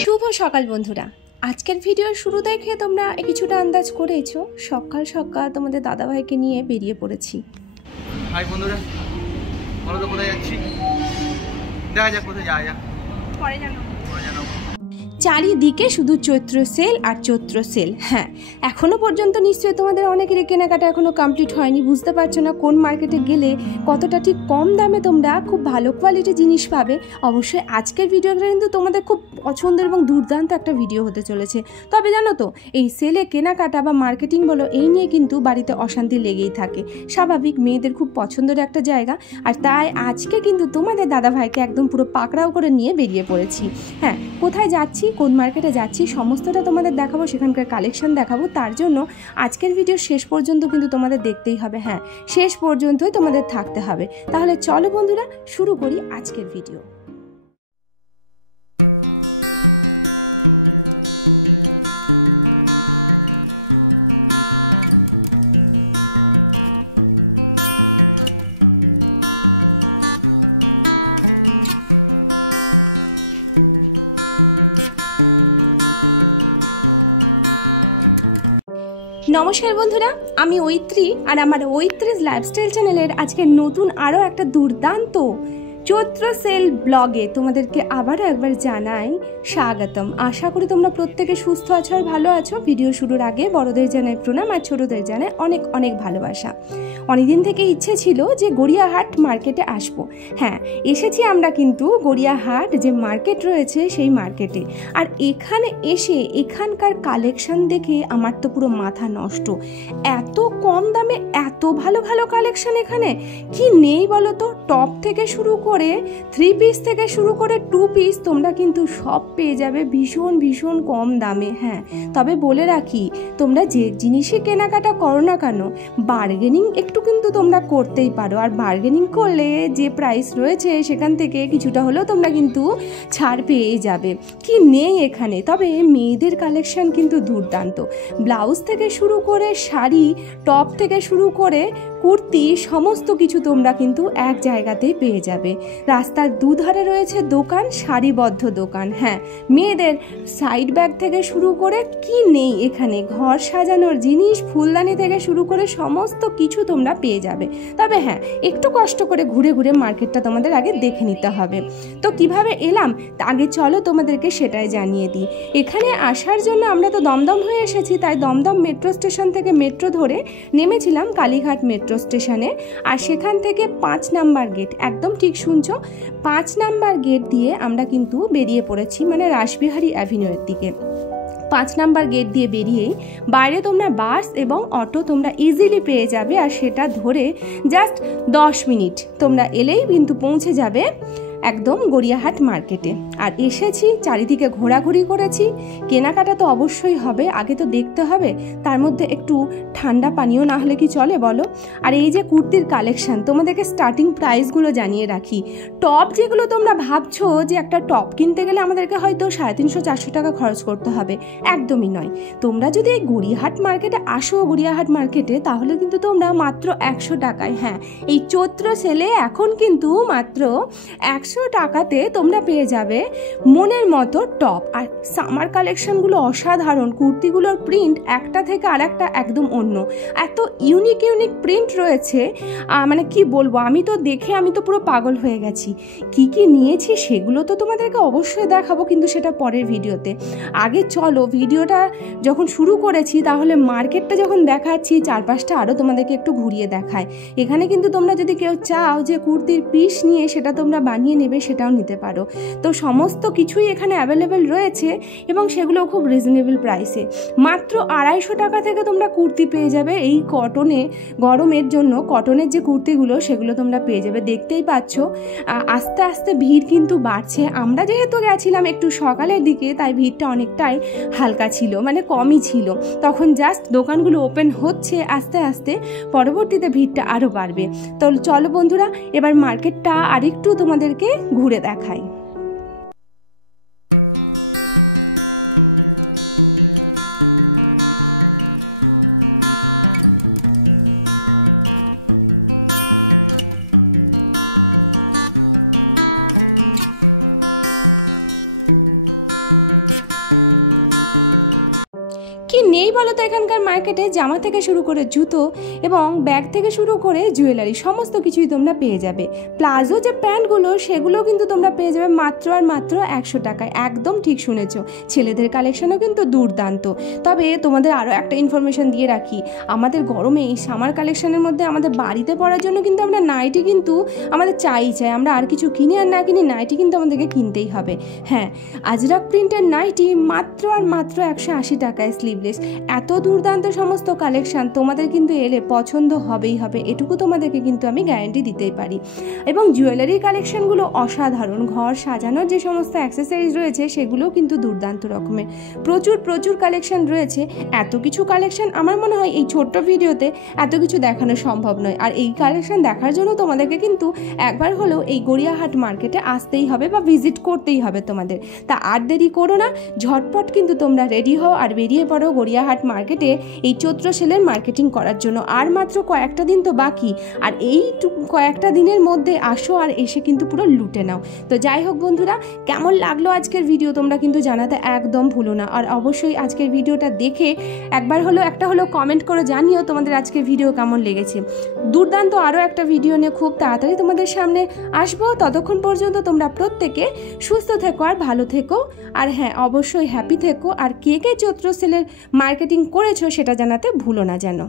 শুভ সকাল বন্ধুরা। আজকের ভিডিওর শুরু দেখে তোমরা কিছুটা আন্দাজ করেছো, সকাল সকাল তোমাদের দাদাভাইকে নিয়ে বেরিয়ে পড়েছি। হাই বন্ধুরা, বলো তো কোথায় যাচ্ছি? দেখা যাক কোথায় যাওয়া যাক, পরে জানাবো। চারিদিকে শুধু চৈত্র সেল আর চৈত্র সেল। হ্যাঁ, এখনো পর্যন্ত নিশ্চয়ই তোমাদের অনেকেরই কেনাকাটা এখনো কমপ্লিট হয়নি, বুঝতে পারছো না কোন মার্কেটে গেলে কতটা ঠিক কম দামে তোমরা খুব ভালো কোয়ালিটির জিনিস পাবে। অবশ্যই আজকের ভিডিওটা কিন্তু তোমাদের খুব পছন্দের এবং দুর্দান্ত একটা ভিডিও হতে চলেছে। তবে জানো তো, এই সেলে কেনাকাটা বা মার্কেটিং বলো, এই নিয়ে কিন্তু বাড়িতে অশান্তি লেগেই থাকে। স্বাভাবিক, মেয়েদের খুব পছন্দের একটা জায়গা। আর তাই আজকে কিন্তু তোমাদের দাদাভাইকে একদম পুরো পাকড়াও করে নিয়ে বেরিয়ে পড়েছি। হ্যাঁ, কোথায় যাচ্ছি, কোন মার্কেটে যাচ্ছি সমস্তটা তোমাদের দেখাবো, সেখানকার কালেকশন দেখাবো। তার জন্য আজকের ভিডিও শেষ পর্যন্ত কিন্তু তোমাদের দেখতেই হবে। হ্যাঁ, শেষ পর্যন্তই তোমাদের থাকতে হবে। তাহলে চলো বন্ধুরা, শুরু করি আজকের ভিডিও। নমস্কার বন্ধুরা, আমি ঐত্রী আর আমার ঐত্রীজ লাইফস্টাইল চ্যানেলের আজকে নতুন আরও একটা দুর্দান্ত চৈত্র সেল ব্লগে তোমাদেরকে আবারও একবার জানাই স্বাগতম। আশা করি তোমরা প্রত্যেকে সুস্থ আছো আর ভালো আছো। ভিডিও শুরুর আগে বড়দের জানাই প্রণাম আর ছোটদের জানাই অনেক অনেক ভালোবাসা। অনেকদিন থেকে ইচ্ছে ছিল যে গড়িয়াহাট মার্কেটে আসবো। হ্যাঁ, এসেছি আমরা কিন্তু গড়িয়াহাট যে মার্কেট রয়েছে সেই মার্কেটে। আর এখানে এসে এখানকার কালেকশন দেখে আমার তো পুরো মাথা নষ্ট। এত কম দামে এত ভালো ভালো কালেকশন এখানে কি নেই বলো তো। টপ থেকে শুরু করে 3 পিস থেকে শুরু করে 2 পিস তোমরা কিন্তু সব পেয়ে যাবে ভীষণ ভীষণ কম দামে। হ্যাঁ, তবে বলে রাখি, তোমরা যে জিনিসই কেনাকাটা করো না কেন, বার্গেনিং একটু কিন্তু তোমরা করতেই পারো। আর বার্গেনিং করলে যে প্রাইস রয়েছে সেখান থেকে কিছুটা হলেও তোমরা কিন্তু ছাড় পেয়ে যাবে। কি নেই এখানে, তবে মেয়েদের কালেকশন কিন্তু দুর্দান্ত। ব্লাউজ থেকে শুরু করে শাড়ি, টপ থেকে শুরু করে কুর্তি, সমস্ত কিছু তোমরা কিন্তু এক জায়গাতেই পেয়ে যাবে। রাস্তার দুধারে রয়েছে দোকান, সারিবদ্ধ দোকান। হ্যাঁ, মেয়েদের সাইড ব্যাগ থেকে শুরু করে কি নেই এখানে, ঘর সাজানোর জিনিস, ফুলদানি থেকে শুরু করে সমস্ত কিছু তোমরা পেয়ে যাবে। তবে হ্যাঁ, একটু কষ্ট করে ঘুরে ঘুরে মার্কেটটা তোমাদের আগে দেখে নিতে হবে। তো কিভাবে এলাম আগে চলো তোমাদেরকে সেটাই জানিয়ে দিই। এখানে আসার জন্য আমরা তো দমদম হয়ে এসেছি, তাই দমদম মেট্রো স্টেশন থেকে মেট্রো ধরে নেমেছিলাম কালীঘাট মেট্রো স্টেশনে। আর সেখান থেকে 5 নাম্বার গেট, একদম ঠিক শুনছো, 5 নাম্বার গেট দিয়ে আমরা কিন্তু বেরিয়ে পড়েছি, মানে রাসবিহারী অ্যাভিনিউয়ের দিকে। 5 নাম্বার গেট দিয়ে বেরিয়েই বাইরে তোমরা বাস এবং অটো তোমরা ইজিলি পেয়ে যাবে। আর সেটা ধরে জাস্ট 10 মিনিট তোমরা এলেই কিন্তু পৌঁছে যাবে একদম গড়িয়াহাট মার্কেটে। আর এসেছি, চারিদিকে ঘোরাঘুরি করেছি, কেনাকাটা তো অবশ্যই হবে, আগে তো দেখতে হবে। তার মধ্যে একটু ঠান্ডা পানীয় না হলে কি চলে বলো। আর এই যে কুর্তির কালেকশন, তোমাদেরকে স্টার্টিং প্রাইসগুলো জানিয়ে রাখি। টপ যেগুলো তোমরা ভাবছো যে একটা টপ কিনতে গেলে আমাদেরকে হয়তো 350-400 টাকা খরচ করতে হবে, একদমই নয়। তোমরা যদি এই গড়িয়াহাট মার্কেটে আসো, গড়িয়াহাট মার্কেটে, তাহলে কিন্তু তোমরা মাত্র 100 টাকায়, হ্যাঁ, এই চৈত্র সেলে এখন কিন্তু মাত্র 100 টাকাতে তোমরা পেয়ে যাবে মনের মতো টপ। আর সামার কালেকশনগুলো অসাধারণ, কুর্তিগুলোর প্রিন্ট একটা থেকে আরেকটা একদম অন্য, এত ইউনিক ইউনিক প্রিন্ট রয়েছে, মানে কি বলবো, আমি তো দেখে আমি তো পুরো পাগল হয়ে গেছি। কি কি নিয়েছি সেগুলো তো তোমাদেরকে অবশ্যই দেখাবো, কিন্তু সেটা পরের ভিডিওতে। আগে চলো, ভিডিওটা যখন শুরু করেছি তাহলে মার্কেটটা যখন দেখাচ্ছি, চারপাশটা আরও তোমাদেরকে একটু ঘুরিয়ে দেখায়। এখানে কিন্তু তোমরা যদি কেউ চাও যে কুর্তির পিস নিয়ে সেটা তোমরা বানিয়ে নেবে, সেটাও নিতে পারো। তো সমস্ত কিছুই এখানে অ্যাভেলেবেল রয়েছে এবং সেগুলো খুব রিজনেবল প্রাইসে। মাত্র 250 টাকা থেকে তোমরা কুর্তি পেয়ে যাবে। এই কটনে, গরমের জন্য কটনের যে কুর্তিগুলো সেগুলো তোমরা পেয়ে যাবে। দেখতেই পাচ্ছ আস্তে আস্তে ভিড় কিন্তু বাড়ছে। আমরা যেহেতু গেছিলাম একটু সকালের দিকে, তাই ভিড়টা অনেকটাই হালকা ছিল, মানে কমই ছিল। তখন জাস্ট দোকানগুলো ওপেন হচ্ছে আস্তে আস্তে, পরবর্তীতে ভিড়টা আরও বাড়বে। তো চলো বন্ধুরা, এবার মার্কেটটা আরেকটু তোমাদেরকে ঘুরে দেখাই। বলো তো এখানকার মার্কেটে জামা থেকে শুরু করে জুতো এবং ব্যাগ থেকে শুরু করে জুয়েলারি সমস্ত কিছুই তোমরা পেয়ে যাবে। প্লাজো যে প্যান্টগুলো সেগুলো কিন্তু তোমরা পেয়ে যাবে মাত্র আর মাত্র 100 টাকায়। একদম ঠিক শুনেছো, ছেলেদের কালেকশনও কিন্তু দুর্দান্ত। তবে তোমাদের আরও একটা ইনফরমেশন দিয়ে রাখি, আমাদের গরমে এই সামার কালেকশনের মধ্যে আমাদের বাড়িতে পরার জন্য কিন্তু আমরা নাইটি কিন্তু আমাদের চাই, আমরা আর কিছু কিনি আর না কিনি, নাইটি কিন্তু আমাদেরকে কিনতেই হবে। হ্যাঁ, আজরাক প্রিন্টের নাইটি মাত্র আর মাত্র 180 টাকায় স্লিভলেস। এত দুর্দান্ত সমস্ত কালেকশান, তোমাদের কিন্তু এলে পছন্দ হবেই হবে, এটুকু তোমাদেরকে কিন্তু আমি গ্যারান্টি দিতেই পারি। এবং জুয়েলারির কালেকশানগুলো অসাধারণ, ঘর সাজানোর যে সমস্ত অ্যাক্সেসরিজ রয়েছে সেগুলোও কিন্তু দুর্দান্ত রকমের, প্রচুর কালেকশান রয়েছে। এত কিছু কালেকশান আমার মনে হয় এই ছোট্ট ভিডিওতে এত কিছু দেখানো সম্ভব নয়। আর এই কালেকশান দেখার জন্য তোমাদেরকে কিন্তু একবার হলেও এই গড়িয়াহাট মার্কেটে আসতেই হবে বা ভিজিট করতেই হবে তোমাদের। তা আর দেরি করো না, ঝটপট কিন্তু তোমরা রেডি হও আর বেরিয়ে পড়ো গড়িয়াহাট মার্কেটে এই চৈত্র সেলের মার্কেটিং করার জন্য। আর মাত্র কয়েকটা দিন তো বাকি, আর এই কয়েকটা দিনের মধ্যে আসো আর এসে কিন্তু পুরো লুটে নাও। তো যাই হোক বন্ধুরা, কেমন লাগলো আজকের ভিডিও তোমরা কিন্তু জানাতে একদম ভুলো না। আর অবশ্যই আজকের ভিডিওটা দেখে একবার একটা হলো কমেন্ট করে জানিও তোমাদের আজকের ভিডিও কেমন লেগেছে। দুর্দান্ত আরও একটা ভিডিও নিয়ে খুব তাড়াতাড়ি তোমাদের সামনে আসবো। ততক্ষণ পর্যন্ত তোমরা প্রত্যেকে সুস্থ থেকো আর ভালো থেকো, আর হ্যাঁ অবশ্যই হ্যাপি থেকো। আর কে কে চৈত্র সেলের মার্কেটিং করেছো সেটা জানাতে ভুলো না যেন।